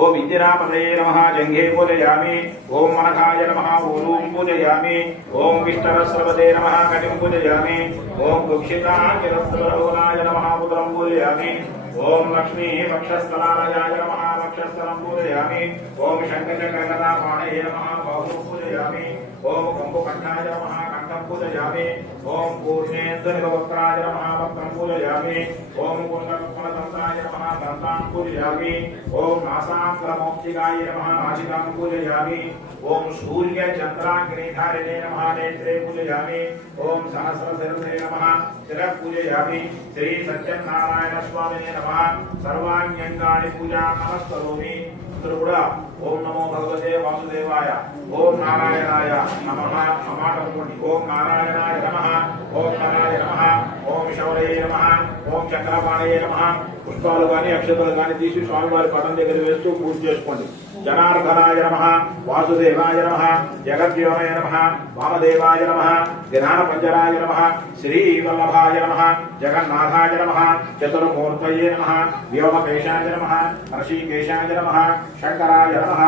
ओम इंदिरापतये नमः जंघे पूजयामि ओम मनकाय नमः ऊरूं पूजयामि ओम विष्णुरस्रवते नमः कटिं पूजयामि ओम कुक्षिताचिरस्रवरोनाय नमः पुत्रं पूजयामि ओम लक्ष्मी वक्षस्थलालयाय नमः वक्षस्थलं पूजयामि ओम शङ्खचक्रगदापाणये नमः बाहुं पूजयामि ओम कम्बुकण्ठाय नमः कण्ठं पूजयामि ओम पूर्णेन्दुनिवक्त्राय नमः वक्त्रं पूजयामि ओम कुण्डलकुण्डलतन्त्राय नमः तन्त्रां पूजयामि ओम नासाग्रमौक्तिकाय नमः नासिकां पूजयामि ओम सूर्यचन्द्राग्निधारिणे नमः नेत्रे पूजयामि ओम सहस्रशिरसे नमः शिरः पूजयामि श्री सत्यनारायण स्वामिने नमः सर्वाण्यङ्गानि पूजां नमस्करोमि ओम नमो भगवते वासुदेवाय ओम नारायणाय नमः ओम नारायणाय नमः ओम नारायणाय नमः ओम शौरये नमः ओम चक्रपाणये नमः पुष्पाలు గాని అక్షతలు గాని తీసి స్వామివారి పటం దగ్గర వేస్తూ పూజ చేసుకోండి జనార్దనాయ నమః వాసుదేవాయ నమః జగద్వ్యోమయ నమః వామదేవాయ నమః జ్ఞాన పంజరాయ నమః శ్రీ వల్లభాయ నమః జగన్నాథాయ నమః చతుర్మూర్తయే నమః వ్యోమకేశాయ నమః ఋషికేశాయ నమః శంకరాయ నమః